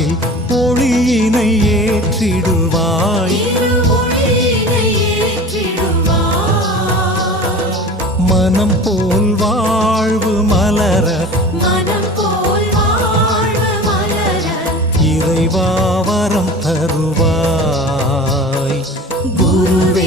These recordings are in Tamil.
வாழ்வில் பொழியினை ஏற்றிடுவாய். மனம் போல் வாழ்வு மலர இறைவாவரம் தருவாய். குருவே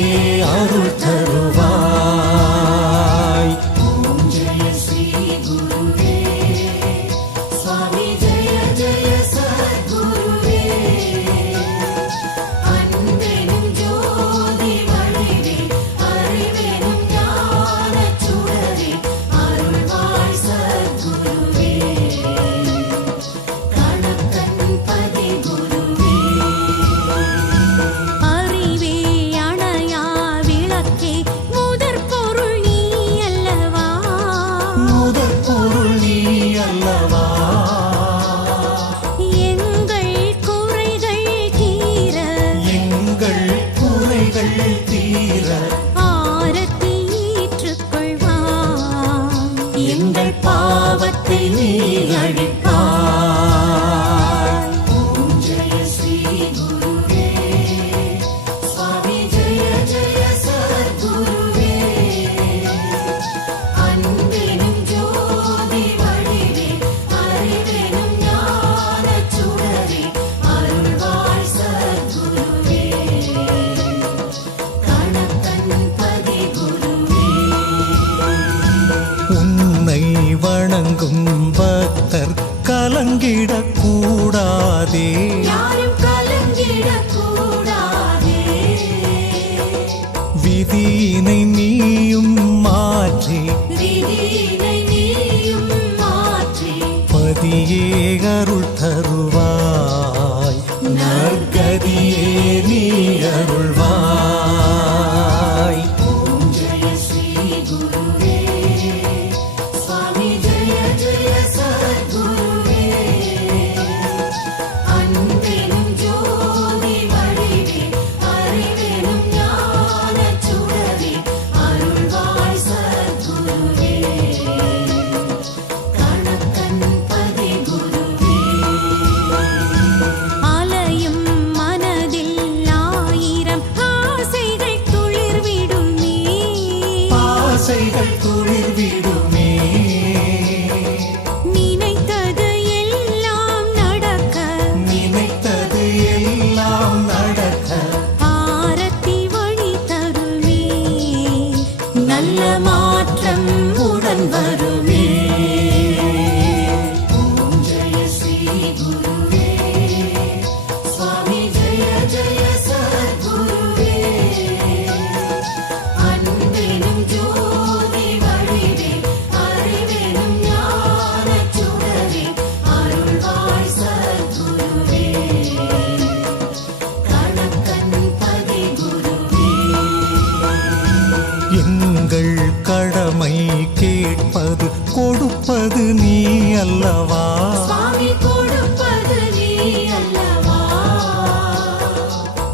நல்ல மாற்றம் உடன் வருமே.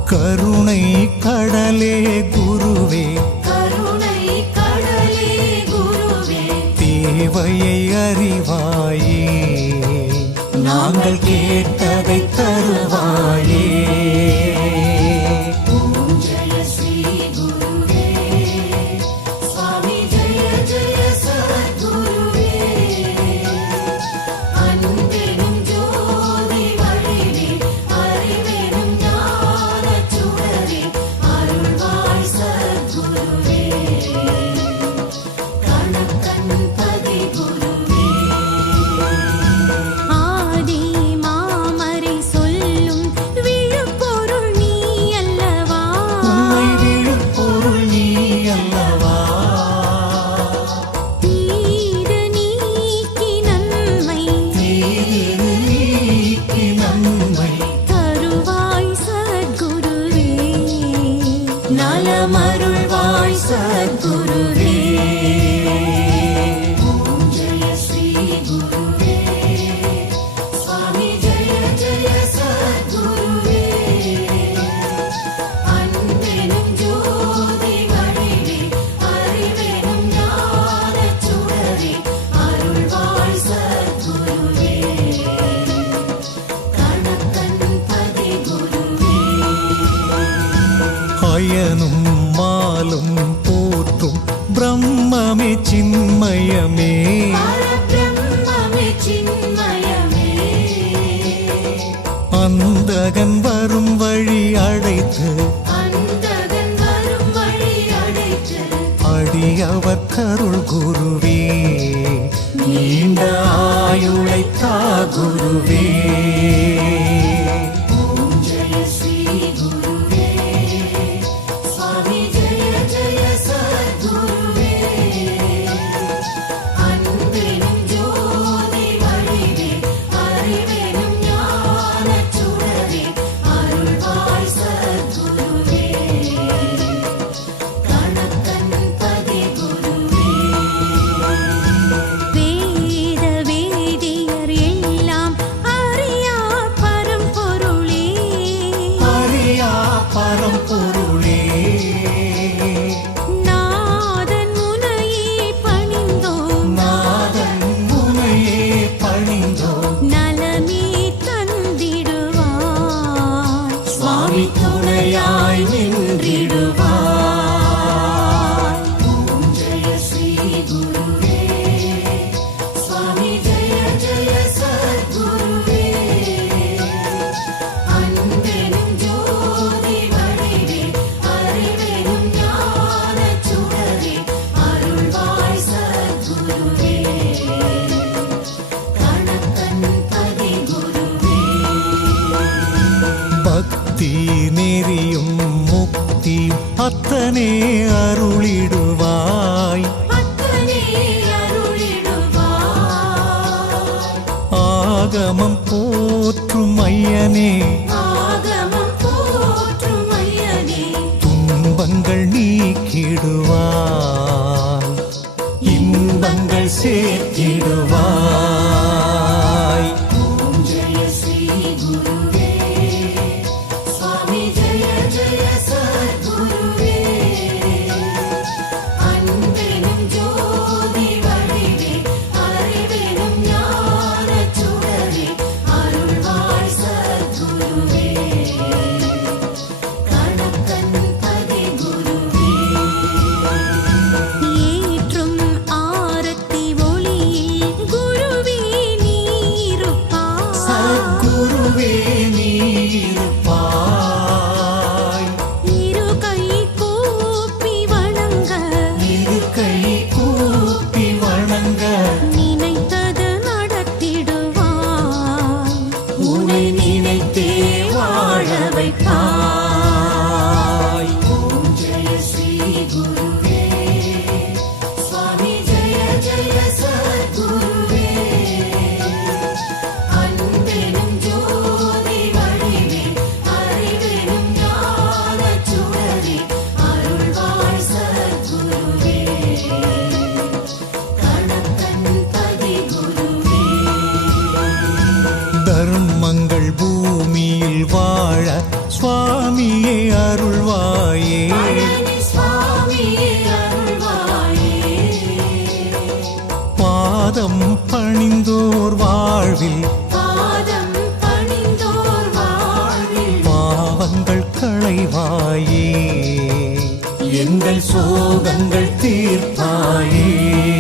கருணை கடலே குருவே. கருணை கடலே குருவே. தேவையை அறிவாயே. நாங்கள் கேட்டதை cantar பரபிரம்மே சின்மயமே. அந்தகன் வரும் வழி அழைத்து அடியவர் கருள் குருவே. நீண்ட ஆயுளைத்தா குருவே. அத்தனே அருளிடுவாய். ஆகமம் போற்றும் ஐயனே. துன்பங்கள் நீக்கிடுவாய். இன்பங்கள் சேர்த்திடுவாய். உனை நினைத்தே வாழ வைப்பா சோகங்கள் தீர்ப்பாயே.